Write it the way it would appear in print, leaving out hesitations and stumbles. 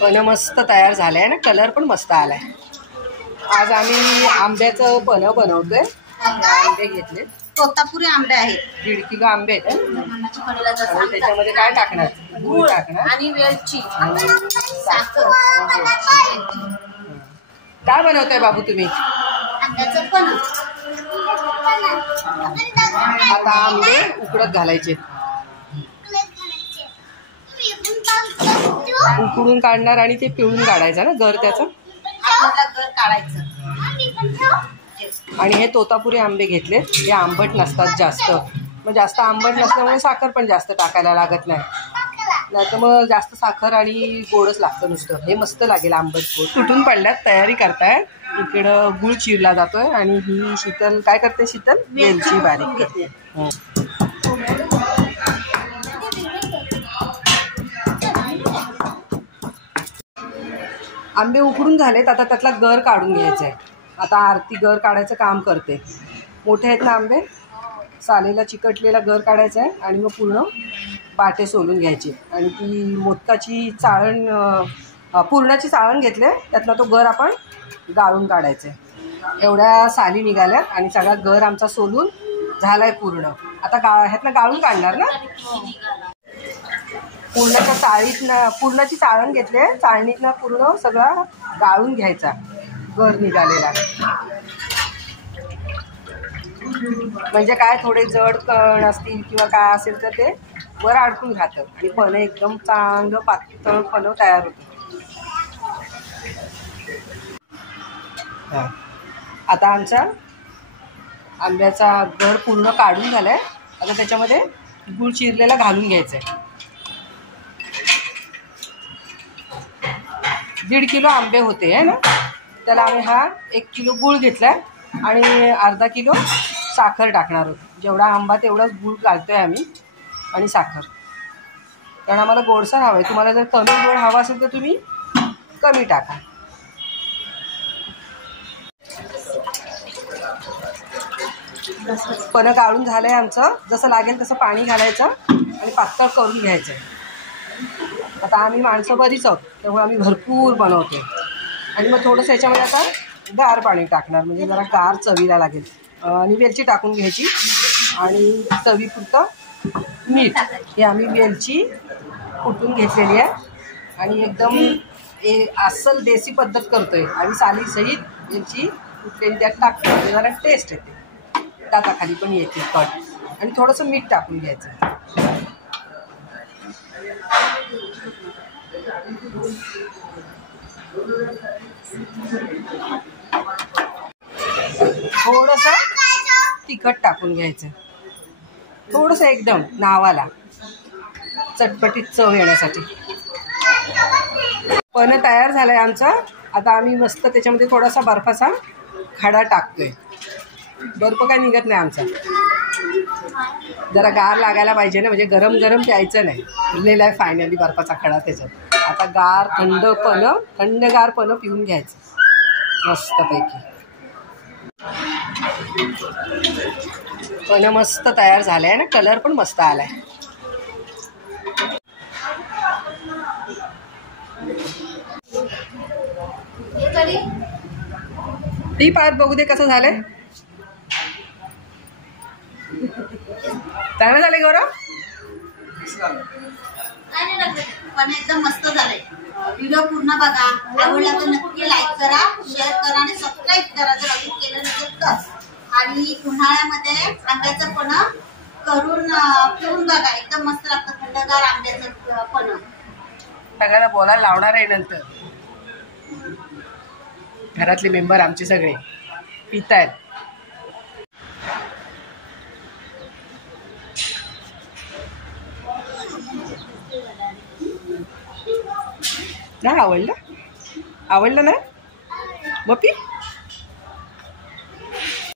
पण मस्त तयार झालंय ना, कलर पण मस्त आलाय। आज आम्ही आंब्याचं पण बनवतोय। आंबे घेतले, तोतापुरी आंबे आहेत, 1.5 किलो आंबे आहेत। त्याच्यामध्ये काय टाकणार? गूळ टाकणार आणि वेलची, साखर। काय बनवताय बाबू तुम्ही? आंब्याचं पण। आता आंबे उकडत घालायचे, उकडून काढणार आणि ते पिळून काढायचं ना, गर त्याचं गर काढायचं। आणि हे तोतापुरी आंबे घेतले, हे आंबट नसतात जास्त, मग जास्त आंबट नसल्यामुळे साखर पण जास्त टाकायला लागत नाही, नाहीतर मग जास्त साखर आणि गोडच लागतं नुसतं। हे मस्त लागेल आंबट गोड। तुटून पडल्यात, तयारी करतायत। इकडं गुळ चिरला जातोय आणि ही शीतल काय करते? शीतल वेलची बारीक करते। आंबे उकडून झालेत, आता त्यातला गर काढून घ्यायचा आहे। आता आरती गर काढायचं काम करते। मोठे आहेत ना आंबे, सालेला चिकटलेला गर काढायचा आहे आणि मग पूर्ण बाटे सोलून घ्यायचे आणि ती मोदकाची चाळण, पुरणाची चाळण घेतले, त्यातला तो गर आपण गाळून काढायचा आहे। एवढ्या साली निघाल्या आणि सगळा गर आमचा सोलून झालाय पूर्ण। आता ह्यातनं गाळून काढणार ना, पूर्णाच्या चाळीतनं, पूर्णाची चाळण घेतले, चाळणीतनं पूर्ण सगळा गाळून घ्यायचा गर निघालेला। म्हणजे काय, थोडे जड कण असतील किंवा काय असेल तर ते वर अडकून राहतं आणि पण एकदम चांगलं पातळ पण तयार होतं। आता आमचा आंब्याचा गर पूर्ण काढून झालाय। आता त्याच्यामध्ये गुळ चिरलेला घालून घ्यायचा आहे। 1.5 किलो आंबे होते आहे ना, त्याला आम्ही हा 1 किलो गुळ घेतलाय आणि अर्धा किलो साखर टाकणार आहोत। जेवढा आंबा तेवढाच गुळ घालतोय आम्ही आणि साखर, कारण आम्हाला गोडसर हवं आहे। तुम्हाला जर कमी गोड हवा असेल तर तुम्ही कमी टाका। पण गाळून झालंय आमचं, जसं लागेल तसं पाणी घालायचं आणि पातळ करून घ्यायचं। आता आम्ही माणसं बरीच आहोत, त्यामुळे आम्ही भरपूर बनवतो आणि मग थोडंसं याच्यामध्ये आता गार पाणी टाकणार, म्हणजे जरा गार चवीला लागेल। आणि वेलची टाकून घ्यायची आणि चवीपुरतं मीठ। हे आम्ही वेलची कुटून घेतलेली आहे आणि एकदम अस्सल देसी पद्धत करतोय आणि सालीसहित वेलची कुटलेली त्यात टाकतो, म्हणजे जरा टेस्ट येते, दाताखाली पण येते कट। आणि थोडंसं मीठ टाकून घ्यायचं। थोडंसं तिखट टाकून घ्यायचं, थोडंसं एकदम नावाला, चटपटीत चव येण्यासाठी। पण तयार झालंय आमचा। आता आम्ही मस्त त्याच्यामध्ये थोडासा बर्फाचा खडा टाकतोय। बर्फ काय निघत नाही आमचा, जरा गार लागायला पाहिजे ना, म्हणजे गरम गरम प्यायचं नाही। उरलेला आहे फायनली बर्फाचा खडा त्याच्यात। आता गार थंडगार पण पिऊन घ्यायचं मस्तपैकी। पण मस्त तयार झालंय ना, कलर पण मस्त आलाय। ती पाहत बघू दे कसं झालंय। चांगलं झालंय गौरव? पण एकदम मस्त झालंय। व्हिडिओ पूर्ण बघा, आवडला तर नक्की लाईक करा, शेअर करा आणि सबस्क्राईब करा जर अजून केलं नसेल तर। आणि उन्हाळ्यामध्ये आंब्याचं पण करून पिऊन बघा, एकदम मस्त लागतं थंडगार आंब्याचं पण। सगळ्यांना बोलायला लावणार आहे नंतर। घरातले मेंबर आमचे सगळे पितायत। नाही आवडलं? आवडलं ना? मग पी।